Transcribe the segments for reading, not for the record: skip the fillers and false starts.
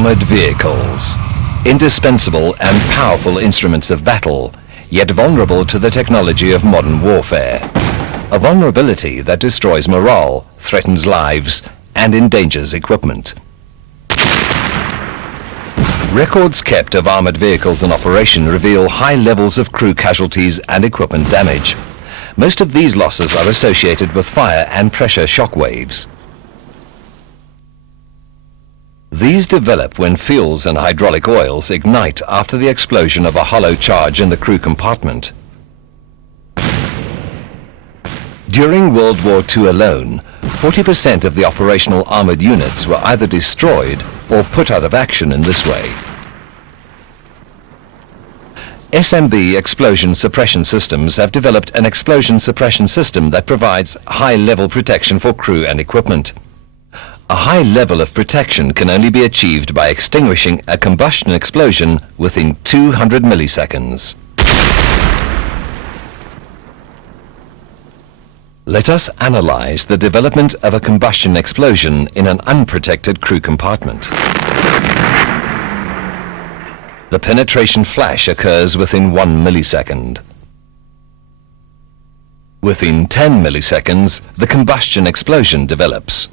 Armored vehicles, indispensable and powerful instruments of battle, yet vulnerable to the technology of modern warfare. A vulnerability that destroys morale, threatens lives, and endangers equipment. Records kept of armored vehicles in operation reveal high levels of crew casualties and equipment damage. Most of these losses are associated with fire and pressure shock waves. These develop when fuels and hydraulic oils ignite after the explosion of a hollow charge in the crew compartment. During World War II alone, 40% of the operational armored units were either destroyed or put out of action in this way. SMB Explosion Suppression Systems have developed an explosion suppression system that provides high-level protection for crew and equipment. A high level of protection can only be achieved by extinguishing a combustion explosion within 200 milliseconds. Let us analyze the development of a combustion explosion in an unprotected crew compartment. The penetration flash occurs within 1 millisecond. Within 10 milliseconds, the combustion explosion develops.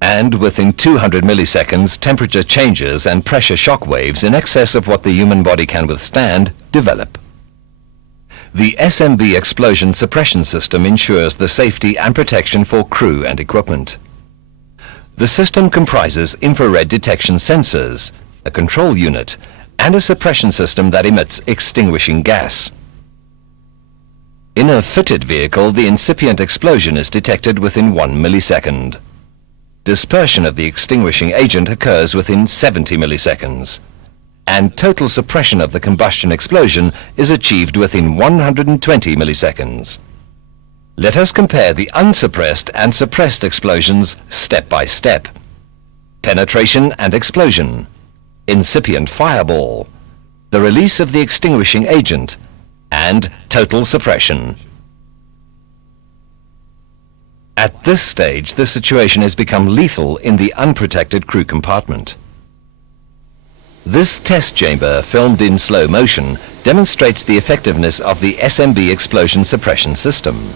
And within 200 milliseconds, temperature changes and pressure shock waves in excess of what the human body can withstand develop. The SMB Explosion Suppression System ensures the safety and protection for crew and equipment. The system comprises infrared detection sensors, a control unit, and a suppression system that emits extinguishing gas. In a fitted vehicle, the incipient explosion is detected within 1 millisecond. Dispersion of the extinguishing agent occurs within 70 milliseconds, and total suppression of the combustion explosion is achieved within 120 milliseconds. Let us compare the unsuppressed and suppressed explosions step by step. Penetration and explosion, incipient fireball, the release of the extinguishing agent, and total suppression. At this stage, the situation has become lethal in the unprotected crew compartment. This test chamber, filmed in slow motion, demonstrates the effectiveness of the SMB explosion suppression system.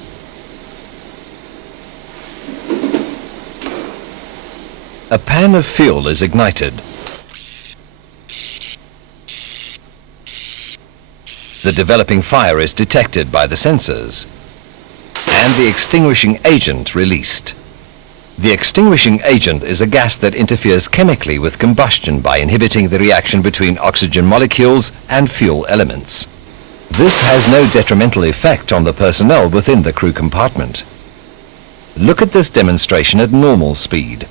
A pan of fuel is ignited. The developing fire is detected by the sensors, and the extinguishing agent released. The extinguishing agent is a gas that interferes chemically with combustion by inhibiting the reaction between oxygen molecules and fuel elements. This has no detrimental effect on the personnel within the crew compartment. Look at this demonstration at normal speed.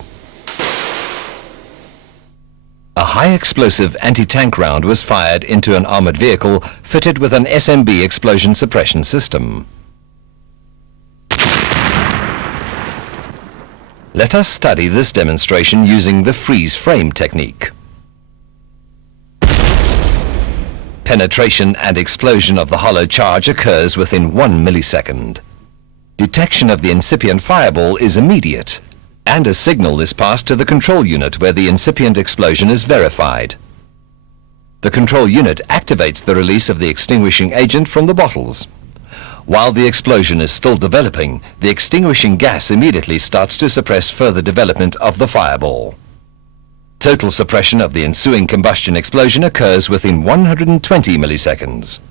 A high explosive anti-tank round was fired into an armored vehicle fitted with an SMB explosion suppression system. Let us study this demonstration using the freeze frame technique. Penetration and explosion of the hollow charge occurs within 1 millisecond. Detection of the incipient fireball is immediate, and a signal is passed to the control unit where the incipient explosion is verified. The control unit activates the release of the extinguishing agent from the bottles. While the explosion is still developing, the extinguishing gas immediately starts to suppress further development of the fireball. Total suppression of the ensuing combustion explosion occurs within 120 milliseconds.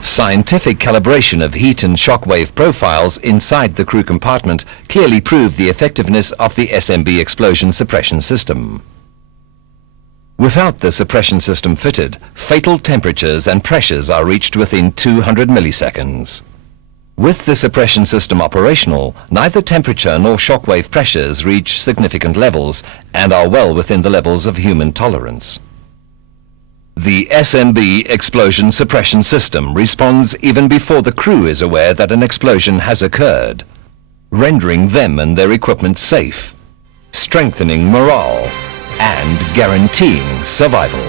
Scientific calibration of heat and shock wave profiles inside the crew compartment clearly prove the effectiveness of the SMB explosion suppression system. Without the suppression system fitted, fatal temperatures and pressures are reached within 200 milliseconds. With the suppression system operational, neither temperature nor shockwave pressures reach significant levels and are well within the levels of human tolerance. The SMB explosion suppression system responds even before the crew is aware that an explosion has occurred, rendering them and their equipment safe, strengthening morale, and guaranteeing survival.